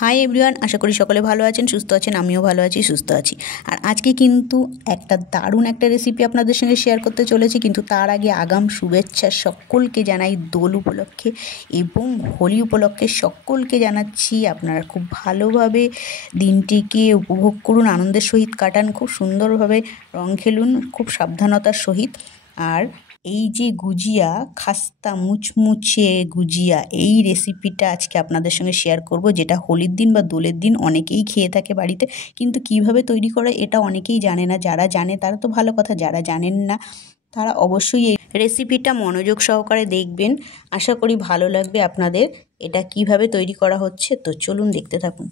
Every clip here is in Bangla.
হাই এভরিওয়ান, আশা করি সকলে ভালো আছেন, সুস্থ আছেন। আমিও ভালো আছি, সুস্থ আছি। আর আজকে কিন্তু একটা দারুণ একটা রেসিপি আপনাদের সঙ্গে শেয়ার করতে চলেছি। কিন্তু তার আগে আগাম শুভেচ্ছা সকলকে জানাই দোল উপলক্ষে, এবং হোলি উপলক্ষে সকলকে জানাচ্ছি আপনারা খুব ভালোভাবে দিনটিকে উপভোগ করুন, আনন্দের সহিত কাটান, খুব সুন্দরভাবে রং খেলুন, খুব সাবধানতার সহিত। আর এই যে গুজিয়া, খাস্তা মুচমুচে গুজিয়া, এই রেসিপিটা আজকে আপনাদের সঙ্গে শেয়ার করব, যেটা হোলির দিন বা দোলের দিন অনেকেই খেয়ে থাকে বাড়িতে। কিন্তু কিভাবে তৈরি করে এটা অনেকেই জানে না। যারা জানে তারা তো ভালো কথা, যারা জানেন না তারা অবশ্যই এই রেসিপিটা মনোযোগ সহকারে দেখবেন। আশা করি ভালো লাগবে আপনাদের। এটা কিভাবে তৈরি করা হচ্ছে, তো চলুন দেখতে থাকুন।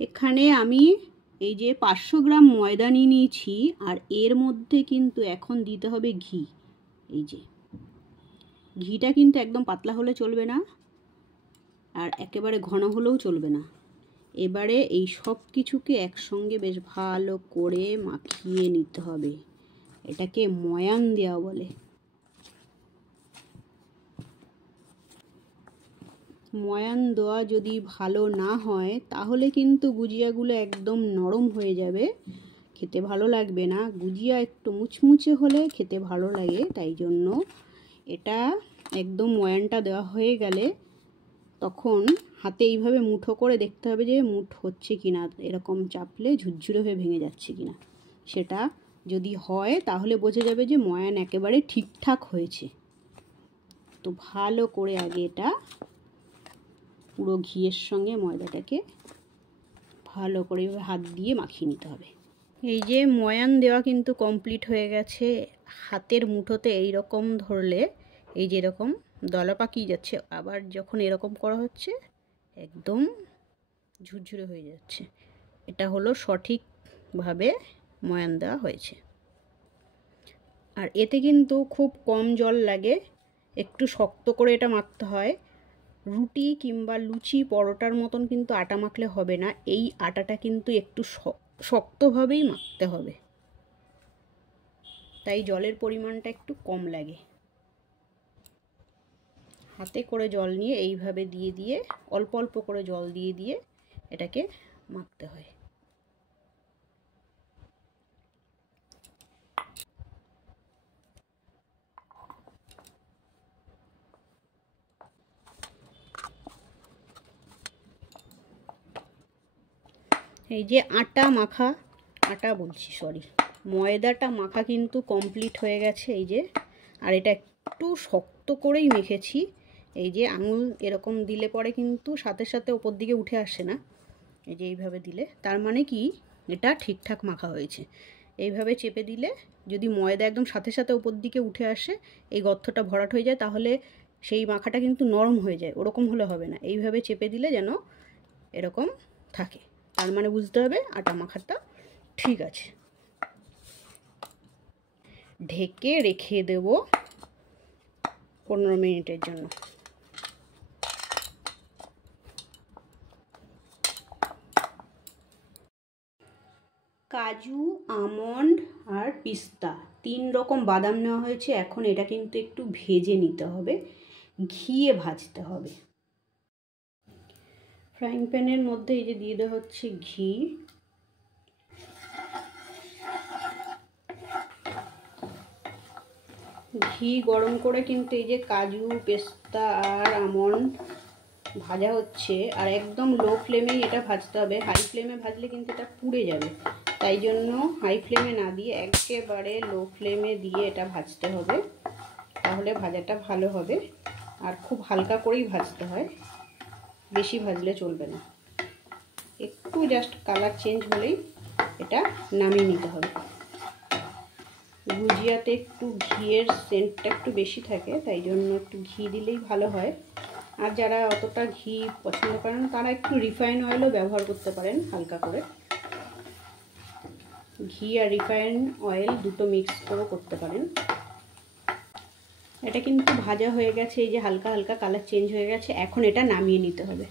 এখানে আমি এই যে 500 গ্রাম ময়দা নিয়ে নিয়েছি, আর এর মধ্যে কিন্তু এখন দিতে হবে ঘি। এই যে ঘিটা কিন্তু একদম পাতলা হলে চলবে না, আর একেবারে ঘন হলেও চলবে না। এবারে এই সব কিছুকে একসঙ্গে বেশ ভালো করে মাখিয়ে নিতে হবে। এটাকে ময়ান দেওয়া বলে। ময়ান দেওয়া যদি ভালো না হয় তাহলে কিন্তু গুজিয়াগুলো একদম নরম হয়ে যাবে, খেতে ভালো লাগবে না। গুজিয়া একটু মুচমুচে হলে খেতে ভালো লাগে, তাই জন্য এটা একদম ময়ানটা দেওয়া হয়ে গেলে তখন হাতে এইভাবে মুঠো করে দেখতে হবে যে মুঠ হচ্ছে কিনা, এরকম চাপলে ঝুরঝুরে হয়ে ভেঙে যাচ্ছে কিনা। সেটা যদি হয় তাহলে বোঝা যাবে যে ময়ান একেবারে ঠিকঠাক হয়েছে। তো ভালো করে আগে এটা পুরো ঘিয়ের সঙ্গে ময়দাটাকে ভালো করে হাত দিয়ে মাখিয়ে নিতে হবে। এই যে ময়ান দেওয়া কিন্তু কমপ্লিট হয়ে গেছে। হাতের মুঠোতে এই রকম ধরলে এই যে এরকম দলা পাকিয়ে যাচ্ছে, আবার যখন এরকম করা হচ্ছে একদম ঝুরঝুরে হয়ে যাচ্ছে। এটা হলো সঠিকভাবে ময়ান দেওয়া হয়েছে। আর এতে কিন্তু খুব কম জল লাগে, একটু শক্ত করে এটা মাখতে হয়। রুটি কিংবা লুচি পরোটার মতন কিন্তু আটা মাখলে হবে না, এই আটাটা কিন্তু একটু শক্তভাবেই মাখতে হবে, তাই জলের পরিমাণটা একটু কম লাগে। হাতে করে জল নিয়ে এইভাবে দিয়ে দিয়ে অল্প অল্প করে জল দিয়ে দিয়ে এটাকে মাখতে হয়। এই যে ময়দাটা মাখা কিন্তু কমপ্লিট হয়ে গেছে। এই যে, আর এটা একটু শক্ত করেই মেখেছি। এই যে আঙুল এরকম দিলে পরে কিন্তু সাথে সাথে ওপর দিকে উঠে আসে না। এই যে এইভাবে দিলে তার মানে কি এটা ঠিকঠাক মাখা হয়েছে। এইভাবে চেপে দিলে যদি ময়দা একদম সাথে সাথে ওপর দিকে উঠে আসে, এই গর্তটা ভরাট হয়ে যায়, তাহলে সেই মাখাটা কিন্তু নরম হয়ে যায়, ওরকম হলে হবে না। এইভাবে চেপে দিলে যেন এরকম থাকে, তার মানে বুঝতে হবে আটা মাখাটা ঠিক আছে। ঢেকে রেখে দেব 15 মিনিটের জন্য। কাজু, আমন্ড আর পিস্তা 3 রকম বাদাম নেওয়া হয়েছে। এখন এটা কিন্তু একটু ভেজে নিতে হবে, ঘিয়ে ভাজতে হবে। ফ্রাইং প্যানের মধ্যে এই যে দিয়ে দেওয়া হচ্ছে ঘি। ঘি গরম করে কিন্তু এই যে কাজু, পেস্তা আর আমন্ড ভাজা হচ্ছে, আর একদম লো ফ্লেমেই এটা ভাজতে হবে। হাই ফ্লেমে ভাজলে কিন্তু এটা পুড়ে যাবে, তাই জন্য হাই ফ্লেমে না দিয়ে একেবারে লো ফ্লেমে দিয়ে এটা ভাজতে হবে, তাহলে ভাজাটা ভালো হবে। আর খুব হালকা করেই ভাজতে হয়, বেশি ভাজলে চলবে না। একটু জাস্ট কালার চেঞ্জ হলেই এটা নামিয়ে নিতে হবে। গুজিয়াতে একটু ঘিয়ের সেন্টটা একটু বেশি থাকে, তাই জন্য একটু ঘি দিলেই ভালো হয়। আর যারা অতটা ঘি পছন্দ করেন তারা একটু রিফাইন অয়েলও ব্যবহার করতে পারেন হালকা করে। ঘি আর রিফাইন অয়েল দুটো মিক্স করেও করতে পারেন। এটা কিন্তু ভাজা হয়ে গেছে, এই যে হালকা হালকা কালার চেঞ্জ হয়ে গেছে। এখন এটা নামিয়ে নিতে হবে।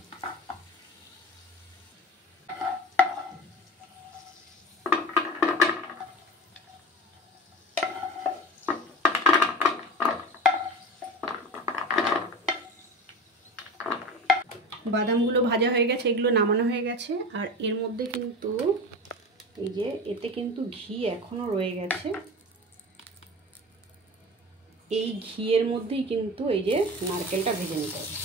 বাদামগুলো ভাজা হয়ে গেছে, এগুলো নামানো হয়ে গেছে। আর এর মধ্যে কিন্তু এই যে এতে কিন্তু ঘি এখনও রয়ে গেছে। এই ঘিয়ের মধ্যেই কিন্তু এই যে নারকেলটা ভেজে নিতে হবে।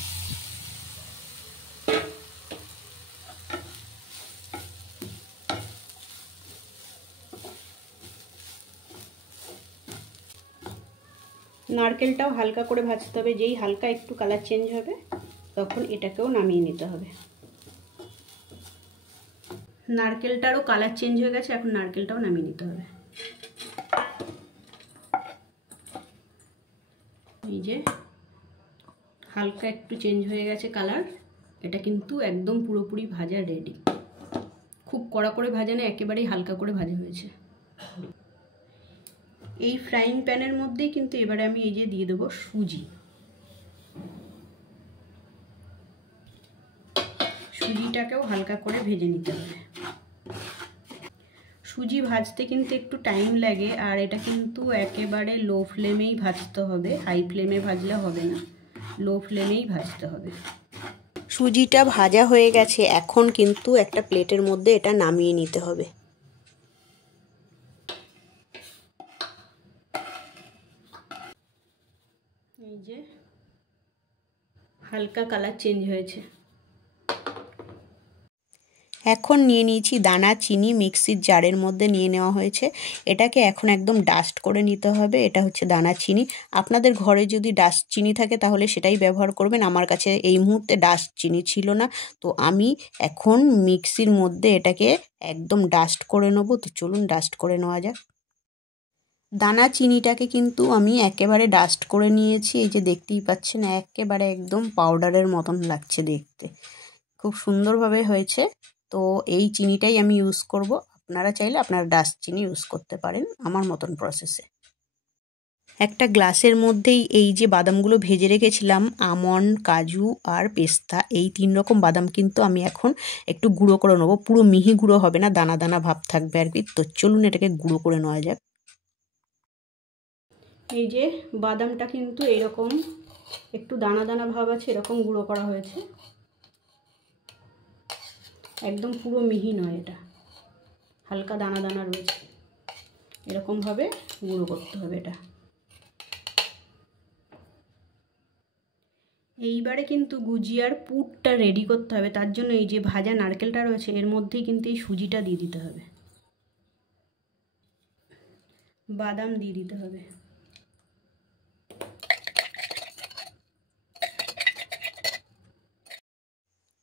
নারকেলটাও হালকা করে ভাজতে হবে, যেই হালকা একটু কালার চেঞ্জ হবে তখন এটাকেও নামিয়ে নিতে হবে। নারকেলটারও কালার চেঞ্জ হয়ে গেছে, এখন নারকেলটাও নামিয়ে নিতে হবে। এই যে হালকা একটু চেঞ্জ হয়ে গেছে কালার, এটা কিন্তু একদম পুরোপুরি ভাজা রেডি। খুব কড়া করে ভাজা না, একেবারেই হালকা করে ভাজা হয়েছে। এই ফ্রাইং প্যানের মধ্যেই কিন্তু এবারে আমি এই যে দিয়ে দেবো সুজি। সুজিটাকেও হালকা করে ভেজে নিতে হবে। সুজি ভাজতে কিন্তু একটু টাইম লাগে, আর এটা কিন্তু একেবারে লো ফ্লেমেই ভাজতে হবে, হাই ফ্লেমে ভাজলে হবে না, লো ফ্লেমেই ভাজতে হবে। সুজিটা ভাজা হয়ে গেছে, এখন কিন্তু একটা প্লেটের মধ্যে এটা নামিয়ে নিতে হবে। এই যে হালকা কালার চেঞ্জ হয়েছে। এখন নিয়ে নিয়েছি দানা চিনি, মিক্সির জারের মধ্যে নিয়ে নেওয়া হয়েছে। এটাকে এখন একদম ডাস্ট করে নিতে হবে। এটা হচ্ছে দানা চিনি। আপনাদের ঘরে যদি ডাস্ট চিনি থাকে তাহলে সেটাই ব্যবহার করবেন। আমার কাছে এই মুহূর্তে ডাস্ট চিনি ছিল না, তো আমি এখন মিক্সির মধ্যে এটাকে একদম ডাস্ট করে নেবো। তো চলুন ডাস্ট করে নেওয়া যাক। দানা চিনিটাকে কিন্তু আমি একেবারে ডাস্ট করে নিয়েছি। এই যে দেখতেই পাচ্ছেন, একেবারে একদম পাউডারের মতন লাগছে দেখতে, খুব সুন্দরভাবে হয়েছে। তো এই চিনিটাই আমি ইউজ করব। আপনারা চাইলে আপনারা ডাস্ট চিনি ইউজ করতে পারেন আমার মতন প্রসেসে। একটা গ্লাসের মধ্যেই এই যে বাদামগুলো ভেজে রেখেছিলাম, আমন্ড, কাজু আর পেস্তা, এই 3 রকম বাদাম কিন্তু আমি এখন একটু গুঁড়ো করে নেবো। পুরো মিহি গুঁড়ো হবে না, দানা দানা ভাব থাকবে আর কি। তো চলুন এটাকে গুঁড়ো করে নেওয়া যাক। এই যে বাদামটা কিন্তু এরকম একটু দানা দানা ভাব আছে, এরকম গুঁড়ো করা হয়েছে। একদম পুরো মিহি নয়, এটা হালকা দানা দানা রয়েছে, এরকমভাবে গুঁড়ো করতে হবে এটা। এইবারে কিন্তু গুজিয়ার পুরটা রেডি করতে হবে। তার জন্য এই যে ভাজা নারকেলটা রয়েছে এর মধ্যেই কিন্তু এই সুজিটা দিয়ে দিতে হবে, বাদাম দিয়ে দিতে হবে।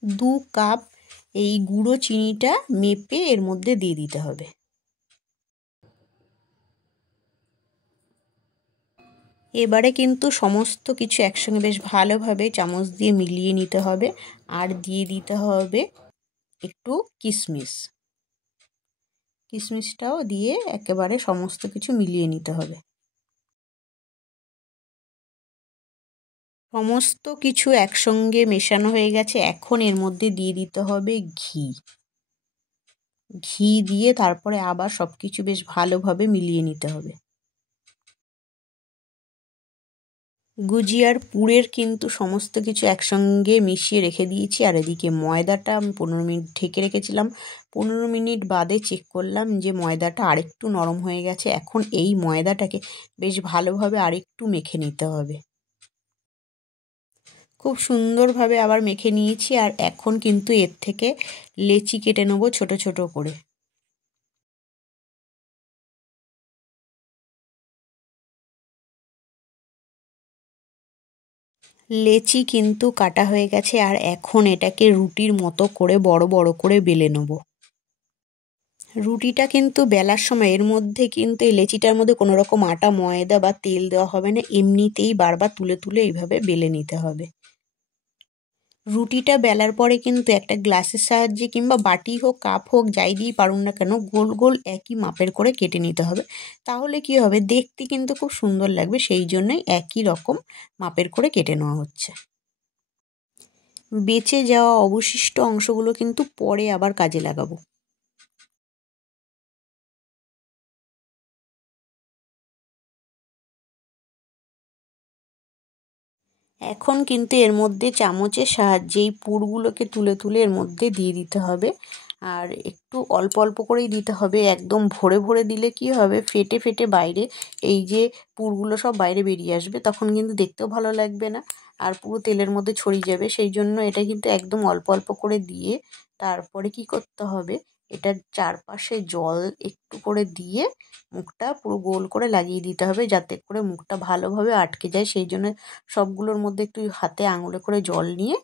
দু কাপ এই গুঁড়ো চিনিটা মেপে এর মধ্যে দিয়ে দিতে হবে। এবারে কিন্তু সমস্ত কিছু একসঙ্গে বেশ ভালোভাবে চামচ দিয়ে মিলিয়ে নিতে হবে। আর দিয়ে দিতে হবে একটু কিশমিশ। কিশমিশটাও দিয়ে একেবারে সমস্ত কিছু মিলিয়ে নিতে হবে। সমস্ত কিছু একসঙ্গে মেশানো হয়ে গেছে। এখন এর মধ্যে দিয়ে দিতে হবে ঘি। ঘি দিয়ে তারপরে আবার সব কিছু বেশ ভালোভাবে মিলিয়ে নিতে হবে। গুজিয়ার পুরের কিন্তু সমস্ত কিছু একসঙ্গে মিশিয়ে রেখে দিয়েছি। আর এদিকে ময়দাটা আমি 15 মিনিট ঢেকে রেখেছিলাম। 15 মিনিট বাদে চেক করলাম যে ময়দাটা আরেকটু নরম হয়ে গেছে। এখন এই ময়দাটাকে বেশ ভালোভাবে আরেকটু মেখে নিতে হবে। খুব সুন্দরভাবে আবার মেখে নিয়েছি। আর এখন কিন্তু এর থেকে লেচি কেটে নেবো ছোট ছোট করে। লেচি কিন্তু কাটা হয়ে গেছে। আর এখন এটাকে রুটির মতো করে বড় বড় করে বেলে নেব। রুটিটা কিন্তু বেলার সময় এর মধ্যে কিন্তু এই লেচিটার মধ্যে কোনো রকম আটা, ময়দা বা তেল দেওয়া হবে না, এমনিতেই বারবার তুলে তুলে এইভাবে বেলে নিতে হবে। রুটিটা বেলার পরে কিন্তু একটা গ্লাসের সাহায্যে কিংবা বাটি হোক, কাপ হোক, যাই দিয়েই পারুন না কেন, গোল গোল একই মাপের করে কেটে নিতে হবে। তাহলে কি হবে, দেখতে কিন্তু খুব সুন্দর লাগবে। সেই জন্যই একই রকম মাপের করে কেটে নেওয়া হচ্ছে। বেঁচে যাওয়া অবশিষ্ট অংশগুলো কিন্তু পরে আবার কাজে লাগাবো। এখন কিন্তু এর মধ্যে চামচের সাহায্যে এই পুরগুলোকে তুলে তুলে এর মধ্যে দিয়ে দিতে হবে। আর একটু অল্প অল্প করেই দিতে হবে, একদম ভরে ভরে দিলে কি হবে, ফেটে ফেটে বাইরে এই যে পুরগুলো সব বাইরে বেরিয়ে আসবে, তখন কিন্তু দেখতেও ভালো লাগবে না আর পুরো তেলের মধ্যে ছড়িয়ে যাবে। সেই জন্য এটা কিন্তু একদম অল্প অল্প করে দিয়ে তারপরে কি করতে হবে, এটার চারপাশে জল একটু করে দিয়ে মুখটা পুরো গোল করে লাগিয়ে দিতে হবে, যাতে করে মুখটা ভালোভাবে আটকে যায়। সেই জন্য সবগুলোর মধ্যে একটু হাতে আঙুলে করে জল নিয়ে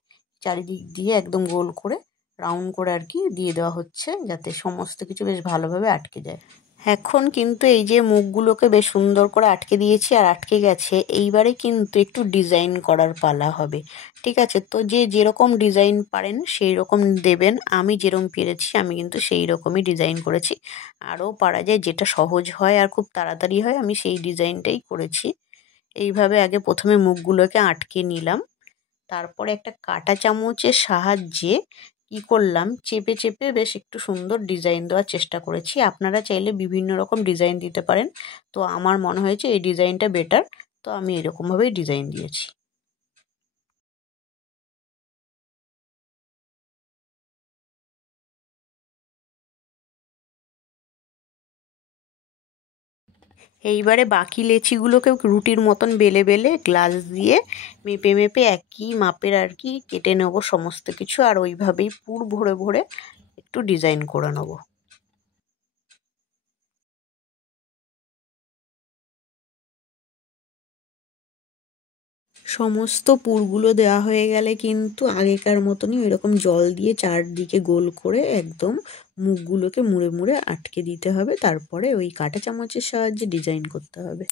চারিদিক দিয়ে একদম গোল করে রাউন্ড করে আর কি দিয়ে দেওয়া হচ্ছে, যাতে সমস্ত কিছু বেশ ভালোভাবে আটকে যায়। এখন কিন্তু এই যে মুখগুলোকে বেশ সুন্দর করে আটকে দিয়েছি আর আটকে গেছে। এইবারে কিন্তু একটু ডিজাইন করার পালা হবে, ঠিক আছে? তো যে যেরকম ডিজাইন পারেন সেই রকম দেবেন। আমি যেরকম পেরেছি আমি কিন্তু সেই রকমই ডিজাইন করেছি। আরও পারা যায়, যেটা সহজ হয় আর খুব তাড়াতাড়ি হয় আমি সেই ডিজাইনটাই করেছি। এইভাবে আগে প্রথমে মুখগুলোকে আটকে নিলাম, তারপরে একটা কাঁটা চামচের সাহায্যে কি করলাম, চেপে চেপে বেশ একটু সুন্দর ডিজাইন দেওয়ার চেষ্টা করেছি। আপনারা চাইলে বিভিন্ন রকম ডিজাইন দিতে পারেন, তো আমার মনে হয়েছে এই ডিজাইনটা বেটার, তো আমি এরকমভাবেই ডিজাইন দিয়েছি। এইবারে বাকি লেচিগুলোকেও রুটির মতন বেলে বেলে গ্লাস দিয়ে মেপে মেপে একই মাপের আর কি কেটে নেবো সমস্ত কিছু, আর ওইভাবেই পুর ভরে ভরে একটু ডিজাইন করে নেবো। সমস্ত পুরগুলো দেওয়া হয়ে গেলে কিন্তু আগেকার মতনই ওইরকম জল দিয়ে চারদিকে গোল করে একদম মুখগুলোকে মুড়ে মুড়ে আটকে দিতে হবে, তারপরে ওই কাঁটা চামচের সাহায্যে ডিজাইন করতে হবে।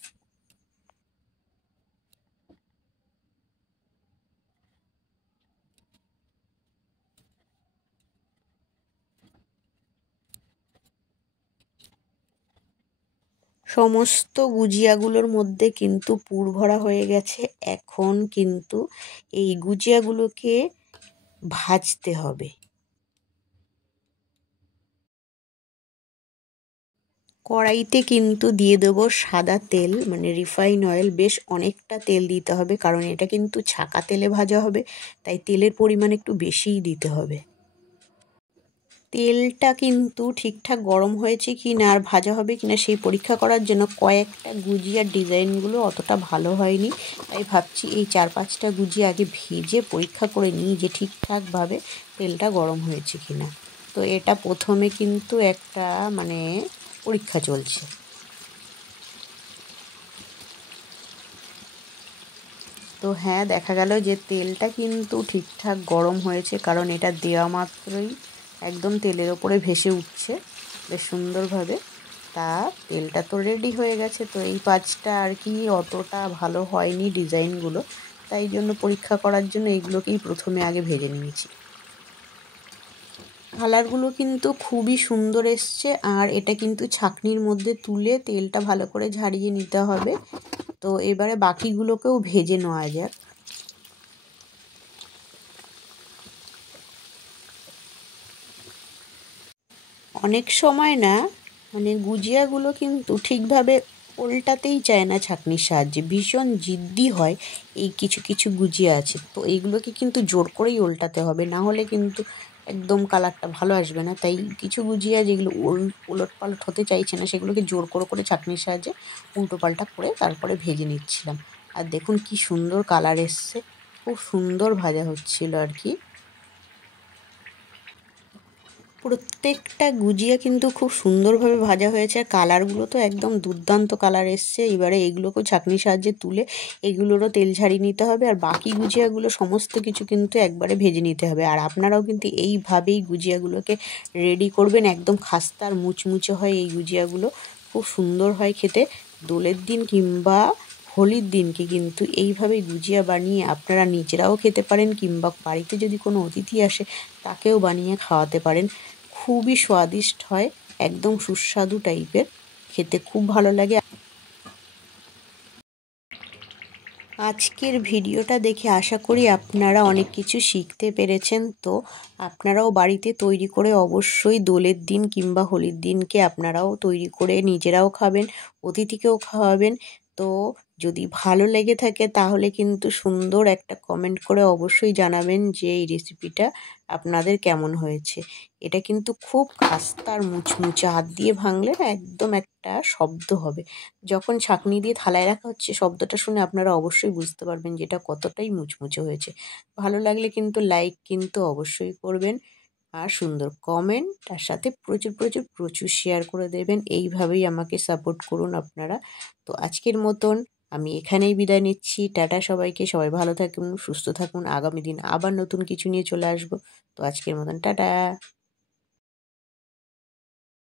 সমস্ত গুজিয়াগুলোর মধ্যে কিন্তু পুর ভরা হয়ে গেছে। এখন কিন্তু এই গুজিয়াগুলোকে ভাজতে হবে। কড়াইতে কিন্তু দিয়ে দেবো সাদা তেল, মানে রিফাইন অয়েল। বেশ অনেকটা তেল দিতে হবে, কারণ এটা কিন্তু ছাকা তেলে ভাজা হবে, তাই তেলের পরিমাণ একটু বেশিই দিতে হবে। তেলটা কিন্তু ঠিকঠাক গরম হয়েছে কি না আর ভাজা হবে কি না সেই পরীক্ষা করার জন্য কয়েকটা গুজিয়ার ডিজাইনগুলো অতটা ভালো হয়নি, তাই ভাবছি এই 4-5টা গুজিয়া আগে ভেজে পরীক্ষা করে নিই যে ঠিকঠাকভাবে তেলটা গরম হয়েছে কি না। তো এটা প্রথমে কিন্তু একটা মানে পরীক্ষা চলছে। তো হ্যাঁ, দেখা গেল যে তেলটা কিন্তু ঠিকঠাক গরম হয়েছে, কারণ এটা দেওয়া মাত্রই একদম তেলের ওপরে ভেসে উঠছে বেশ সুন্দরভাবে। তা তেলটা তো রেডি হয়ে গেছে। তো এই 5টা আর কি অতটা ভালো হয়নি ডিজাইনগুলো, তাই জন্য পরীক্ষা করার জন্য এইগুলোকেই প্রথমে আগে ভেজে নিয়েছি। কালারগুলো কিন্তু খুবই সুন্দর এসছে, আর এটা কিন্তু ছাঁকনির মধ্যে তুলে তেলটা ভালো করে ঝারিয়ে নিতে হবে। তো এবারে বাকিগুলোকেও ভেজে নেওয়া যাক। অনেক সময় না মানে গুজিয়াগুলো কিন্তু ঠিকভাবে ওল্টাতেই চায় না ছাঁকনির সাহায্যে, ভীষণ জিদ্দি হয়। এই কিছু কিছু গুজিয়া আছে, তো এইগুলোকে কিন্তু জোর করেই ওল্টাতে হবে, না হলে কিন্তু একদম কালারটা ভালো আসবে না। তাই কিছু গুজিয়া যেগুলো ওলট পালট হতে চাইছে না, সেগুলোকে জোর করে করে ছাঁকনির সাহায্যে উল্টো পাল্টা করে তারপরে ভেজে নিচ্ছিলাম। আর দেখুন কি সুন্দর কালার এসছে, খুব সুন্দর ভাজা হচ্ছিল আর কি। প্রত্যেকটা গুজিয়া কিন্তু খুব সুন্দরভাবে ভাজা হয়েছে, আর কালারগুলো তো একদম দুর্দান্ত কালার এসছে। এবারে এগুলোকেও ছাঁকনির সাহায্যে তুলে এগুলোরও তেল ঝারিয়ে নিতে হবে, আর বাকি গুজিয়াগুলো সমস্ত কিছু কিন্তু একবারে ভেজে নিতে হবে। আর আপনারাও কিন্তু এইভাবেই গুজিয়াগুলোকে রেডি করবেন, একদম খাস্তা আর মুচমুচে হয় এই গুজিয়াগুলো, খুব সুন্দর হয় খেতে। দোলের দিন কিংবা হোলির দিনকে কিন্তু এইভাবেই গুজিয়া বানিয়ে আপনারা নিজেরাও খেতে পারেন, কিংবা বাড়িতে যদি কোনো অতিথি আসে তাকেও বানিয়ে খাওয়াতে পারেন। খুবই স্বাদিষ্ট হয়, একদম সুস্বাদু টাইপের, খেতে খুব ভালো লাগে। আজকের ভিডিওটা দেখে আশা করি আপনারা অনেক কিছু শিখতে পেরেছেন। তো আপনারাও বাড়িতে তৈরি করে অবশ্যই দোলের দিন কিংবা হোলির দিনকে আপনারাও তৈরি করে নিজেরাও খাবেন, অতিথিকেও খাওয়াবেন। তো যদি ভালো লেগে থাকে তাহলে কিন্তু সুন্দর একটা কমেন্ট করে অবশ্যই জানাবেন যে এই রেসিপিটা আপনাদের কেমন হয়েছে। এটা কিন্তু খুব খাস্তা আর মুচমুচে, হাত দিয়ে ভাঙলে না একদম একটা শব্দ হবে। যখন ছাঁকনি দিয়ে থালায় রাখা হচ্ছে শব্দটা শুনে আপনারা অবশ্যই বুঝতে পারবেন যে এটা কতটাই মুচমুচে হয়েছে। ভালো লাগলে কিন্তু লাইক কিন্তু অবশ্যই করবেন, আর সুন্দর কমেন্ট, তার সাথে প্রচুর প্রচুর প্রচুর শেয়ার করে দেবেন। এইভাবেই আমাকে সাপোর্ট করুন আপনারা। তো আজকের মতন আমি এখানেই বিদায় নিচ্ছি। টাটা সবাইকে, সবাই ভালো থাকুন, সুস্থ থাকুন। আগামী দিন আবার নতুন কিছু নিয়ে চলে আসবো। তো আজকের মতন টাটা।